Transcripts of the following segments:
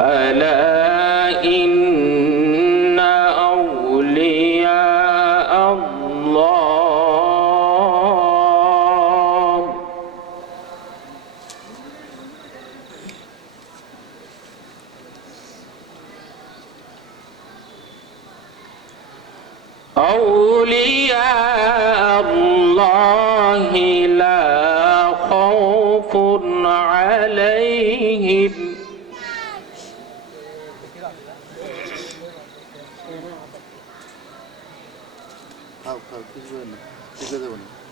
ألا إن أولياء الله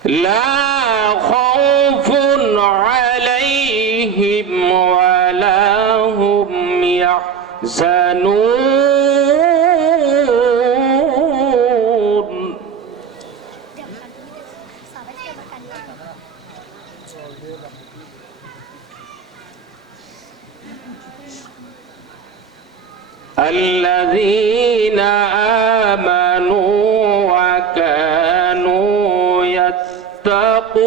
لا خوف عليهم ولا هم يحزنون الذين آمنوا وكانوا يتقون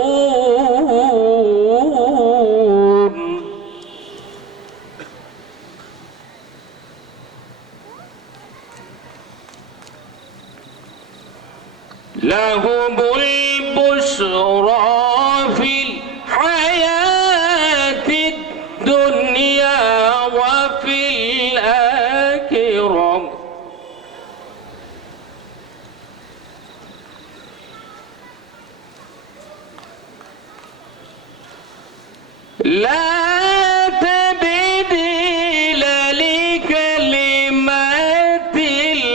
لهم البشرى في الحياة الدنيا وفي الآخرة لا تبديل لكلمات الله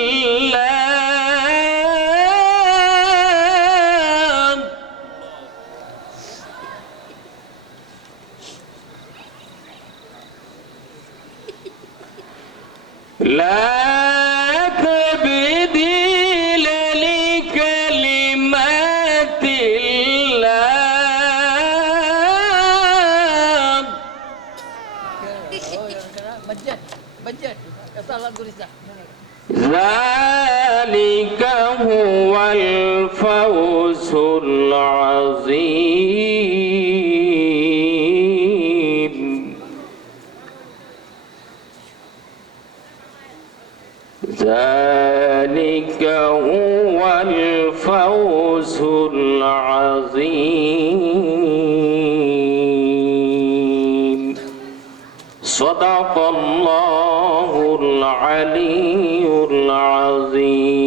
لا تبديل لكلمات الله ذلك هو الفوز العظيم ذلك هو الفوز العظيم صدق الله العلي العظيم